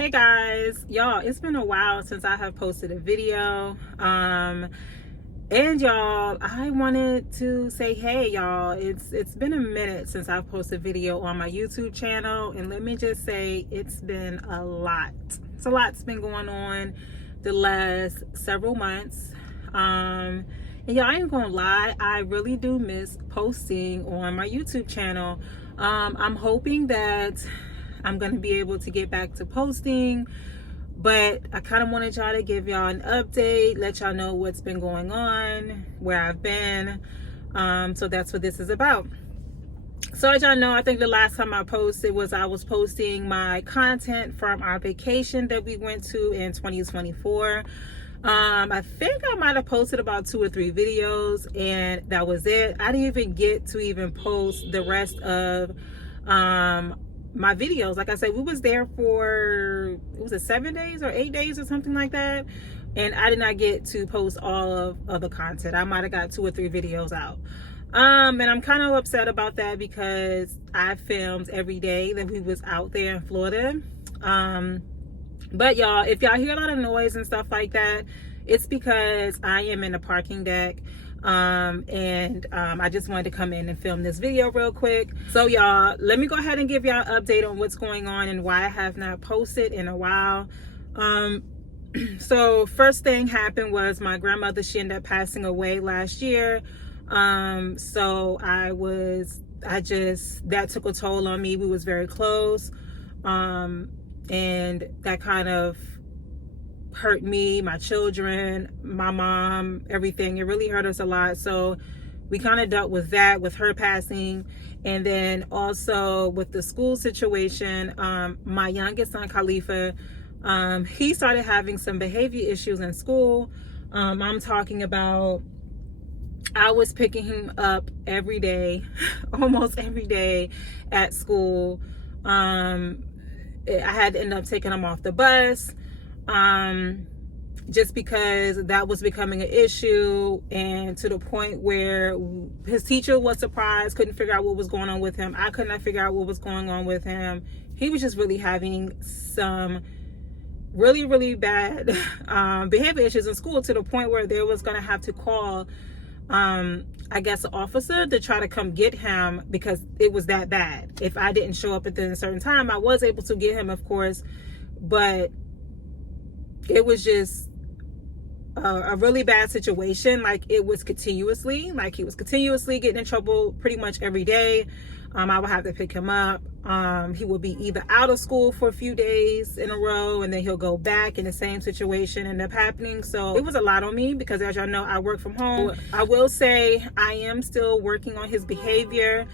Hey guys, y'all, it's been a while since I have posted a video. And y'all, I wanted to say, hey y'all, it's been a minute since I've posted a video on my YouTube channel, and let me just say it's been a lot. It's a lot's been going on the last several months. And y'all, I ain't gonna lie, I really do miss posting on my YouTube channel. I'm hoping that I'm going to be able to get back to posting, but I kind of wanted y'all to give y'all an update, let y'all know what's been going on, where I've been. So that's what this is about. So as y'all know, I think the last time I posted was I was posting my content from our vacation that we went to in 2024. I think I might have posted about 2 or 3 videos, and that was it. I didn't even get to even post the rest of my videos. Like I said, we was there for, was it 7 days or 8 days or something like that, and I did not get to post all of the content. I might have got 2 or 3 videos out, and I'm kind of upset about that because I filmed every day that we was out there in Florida. But y'all, if y'all hear a lot of noise and stuff like that, it's because I am in the parking deck. I just wanted to come in and film this video real quick. So y'all, let me go ahead and give y'all an update on what's going on and why I have not posted in a while. So first thing happened was my grandmother, she ended up passing away last year. So that took a toll on me. We was very close. And that kind of hurt me, my children, my mom, everything. It really hurt us a lot. So we kind of dealt with that, with her passing. And then also with the school situation, my youngest son, Khalifa, he started having some behavior issues in school. I'm talking about, I was picking him up every day, almost every day at school. I had to end up taking him off the bus, just because that was becoming an issue, and to the point where his teacher was surprised, couldn't figure out what was going on with him. I could not figure out what was going on with him. He was just really having some really, really bad behavior issues in school, to the point where they was going to have to call I guess an officer to try to come get him because it was that bad. If I didn't show up within a certain time, I was able to get him, of course, but it was just a really bad situation. Like, it was continuously, like he was continuously getting in trouble pretty much every day. I would have to pick him up. He would be either out of school for a few days in a row, and then he'll go back, and the same situation end up happening. So it was a lot on me because, as y'all know, I work from home. I will say I am still working on his behavior.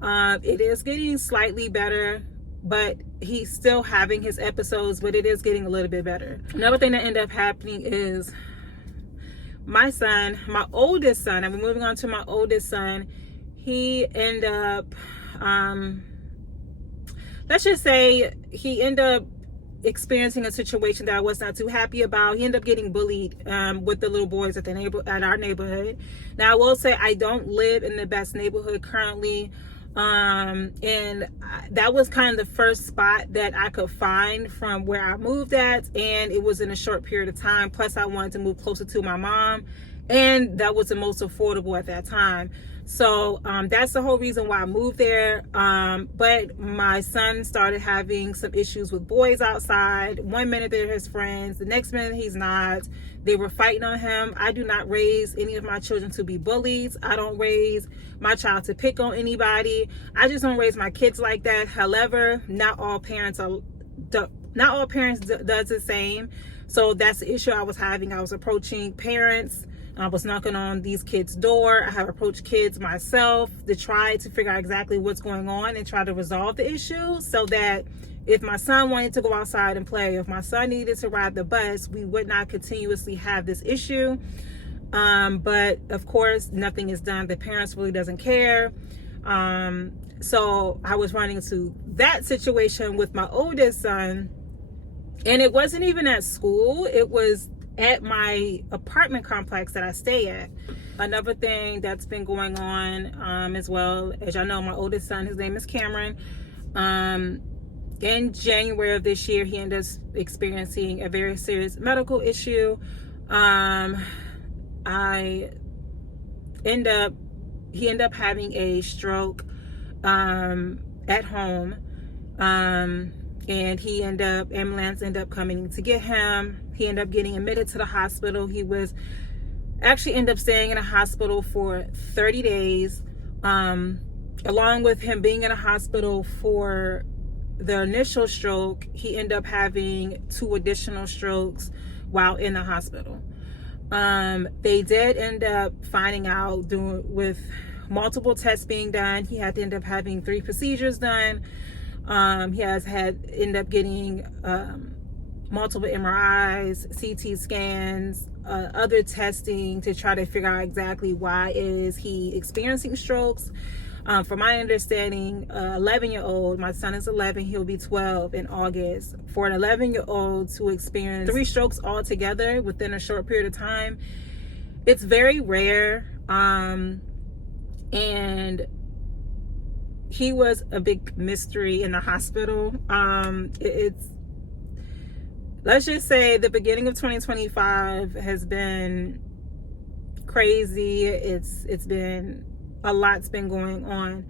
It is getting slightly better, but he's still having his episodes, but it is getting a little bit better. Another thing that ended up happening is my son, my oldest son, I'm moving on to my oldest son. He ended up, let's just say he ended up experiencing a situation that I was not too happy about. He ended up getting bullied with the little boys at our neighborhood. Now, I will say I don't live in the best neighborhood currently. And that was kind of the first spot that I could find from where I moved at, and it was in a short period of time. Plus, I wanted to move closer to my mom, and that was the most affordable at that time. So that's the whole reason why I moved there. But my son started having some issues with boys outside. One minute they're his friends, the next minute he's not. They were fighting on him. I do not raise any of my children to be bullies. I don't raise my child to pick on anybody. I just don't raise my kids like that. However, not all parents does the same. So that's the issue I was having. I was approaching parents. I was knocking on these kids' door. I have approached kids myself to try to figure out exactly what's going on and try to resolve the issue, so that if my son wanted to go outside and play, if my son needed to ride the bus, we would not continuously have this issue. But of course, nothing is done. The parents really doesn't care. So I was running into that situation with my oldest son, and it wasn't even at school. It was at my apartment complex that I stay at. Another thing that's been going on as well, as y'all know, my oldest son, his name is Cameron. in January of this year, he ended up experiencing a very serious medical issue. He ended up having a stroke at home, and ambulance ended up coming to get him. He ended up getting admitted to the hospital. He was actually ended up staying in a hospital for 30 days. Along with him being in a hospital for the initial stroke, he ended up having 2 additional strokes while in the hospital. They did end up finding out with multiple tests being done. He had to end up having 3 procedures done. He ended up getting multiple MRIs, CT scans, other testing to try to figure out exactly why is he experiencing strokes. From my understanding, 11-year-old, my son is 11, he'll be 12 in August. For an 11-year-old to experience 3 strokes altogether within a short period of time, it's very rare. And he was a big mystery in the hospital. Let's just say the beginning of 2025 has been crazy. It's been a lot's been going on,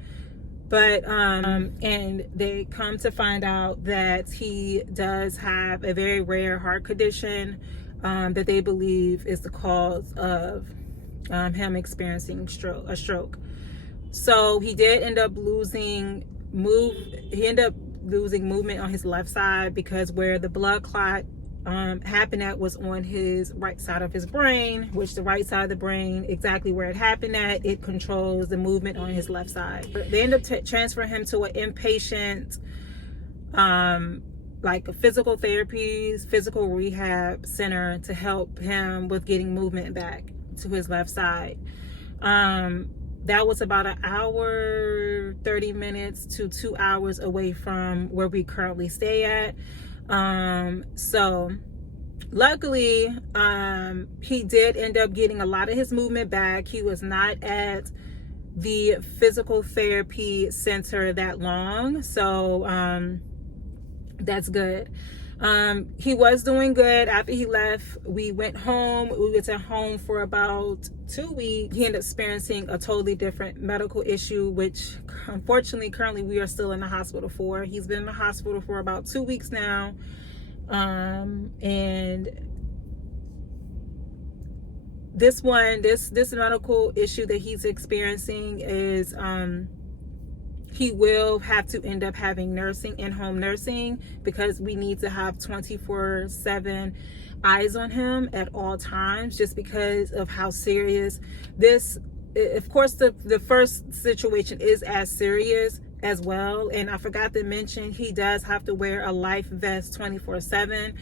but and they come to find out that he does have a very rare heart condition that they believe is the cause of him experiencing a stroke. So he did end up losing movement on his left side, because where the blood clot happened at was on his right side of his brain, which the right side of the brain, exactly where it happened at, it controls the movement on his left side. They end up transferring him to an inpatient like a physical rehab center to help him with getting movement back to his left side. That was about an hour 30 minutes to 2 hours away from where we currently stay at. So luckily, he did end up getting a lot of his movement back. He was not at the physical therapy center that long, so that's good. He was doing good. After he left, we went home. We went to home for about 2 weeks. He ended up experiencing a totally different medical issue, which unfortunately currently we are still in the hospital for. He's been in the hospital for about 2 weeks now. And this medical issue that he's experiencing is he will have to end up having nursing, in-home nursing, because we need to have 24/7 eyes on him at all times, just because of how serious this, of course, the first situation is as serious as well. And I forgot to mention, he does have to wear a life vest 24/7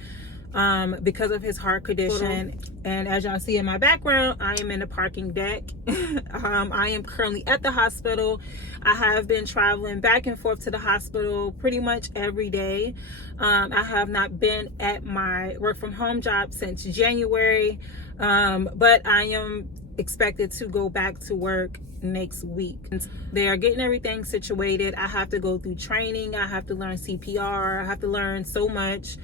because of his heart condition. And as y'all see in my background, I am in the parking deck. I am currently at the hospital. I have been traveling back and forth to the hospital pretty much every day. I have not been at my work from home job since January, but I am expected to go back to work next week. They are getting everything situated. I have to go through training. I have to learn CPR. I have to learn so much.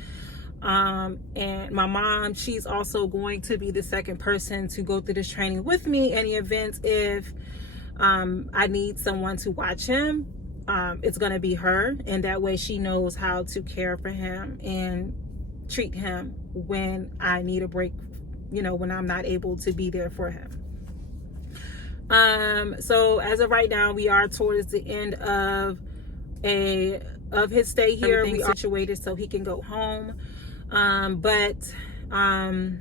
And my mom, she's also going to be the second person to go through this training with me. Any events, if I need someone to watch him, it's going to be her, and that way she knows how to care for him and treat him when I need a break, when I'm not able to be there for him. So as of right now, we are towards the end of his stay here. We are situated so he can go home. But from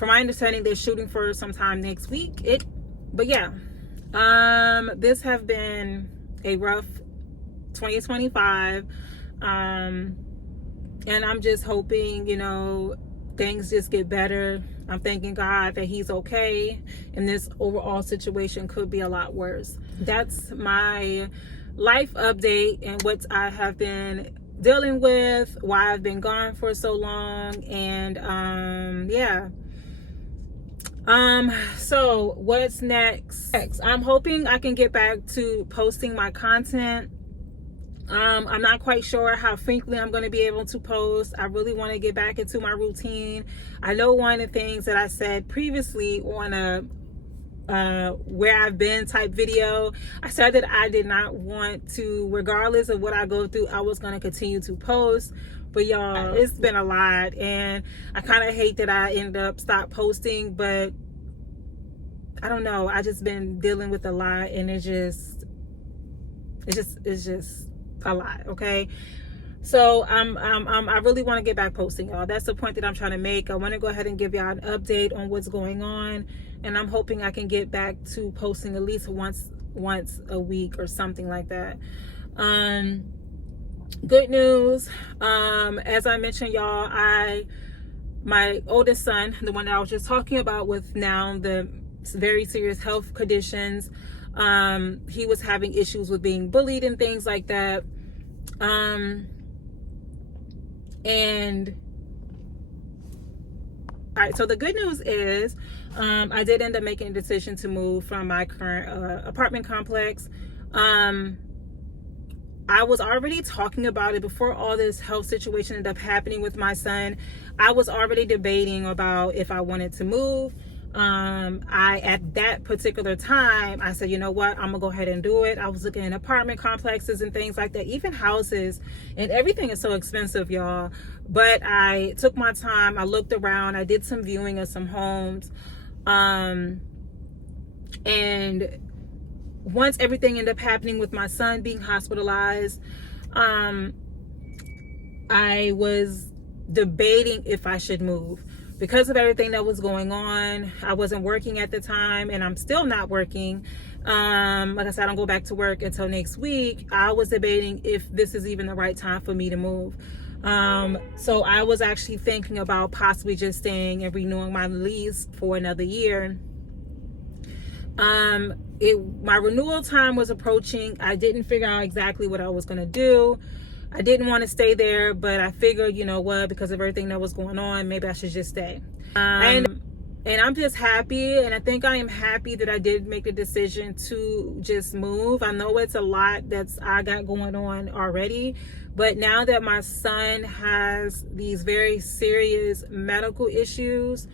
my understanding, they're shooting for sometime next week. This have been a rough 2025. And I'm just hoping, things just get better. I'm thanking God that he's okay, and this overall situation could be a lot worse. That's my life update and what I have been dealing with, why I've been gone for so long, and so what's next? I'm hoping I can get back to posting my content. I'm not quite sure how frequently I'm going to be able to post. I really want to get back into my routine. I know one of the things that I said previously on a where I've been type video, I said that I did not want to, regardless of what I go through, I was going to continue to post. But y'all, it's been a lot, and I kind of hate that I end up stop posting, but I don't know, I just been dealing with a lot, and it's just a lot. Okay, so I really want to get back posting, y'all. That's the point that I'm trying to make. I want to go ahead and give y'all an update on what's going on, and I'm hoping I can get back to posting at least once a week or something like that. Good news, as I mentioned, y'all, my oldest son, the one that I was just talking about with now the very serious health conditions, he was having issues with being bullied and things like that. And all right, so the good news is I did end up making a decision to move from my current apartment complex. I was already talking about it before all this health situation ended up happening with my son. I was already debating about if I wanted to move. At that particular time, I said, you know what, I'm gonna go ahead and do it. I was looking at apartment complexes and things like that, even houses, and everything is so expensive, y'all. But I took my time, I looked around, I did some viewing of some homes, and once everything ended up happening with my son being hospitalized, I was debating if I should move. Because of everything that was going on, I wasn't working at the time, and I'm still not working. Like I said, I don't go back to work until next week. I was debating if this is even the right time for me to move. So I was actually thinking about possibly just staying and renewing my lease for another year. My renewal time was approaching. I didn't figure out exactly what I was going to do. I didn't want to stay there, but I figured, you know what, because of everything that was going on, maybe I should just stay. And I'm just happy, and I think I am happy that I did make the decision to just move. I know it's a lot I got going on already, but now that my son has these very serious medical issues,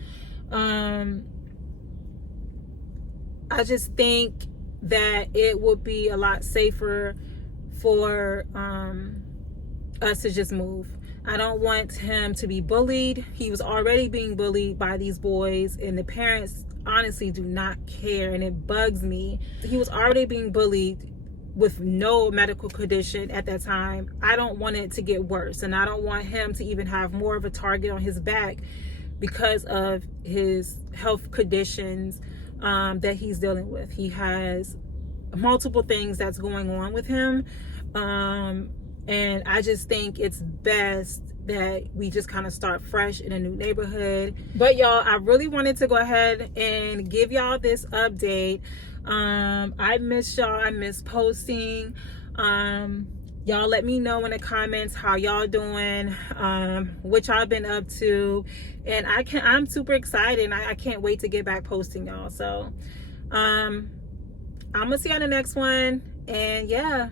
I just think that it would be a lot safer for us to just move. I don't want him to be bullied. He was already being bullied by these boys, and the parents honestly do not care, and it bugs me. He was already being bullied with no medical condition at that time. I don't want it to get worse, and I don't want him to even have more of a target on his back because of his health conditions that he's dealing with. He has multiple things that's going on with him, and I just think it's best that we just kind of start fresh in a new neighborhood. But y'all, I really wanted to go ahead and give y'all this update. I miss y'all. I miss posting. Y'all let me know in the comments how y'all doing, what y'all been up to, and I'm super excited. I can't wait to get back posting, y'all. So I'm gonna see you on the next one, and yeah.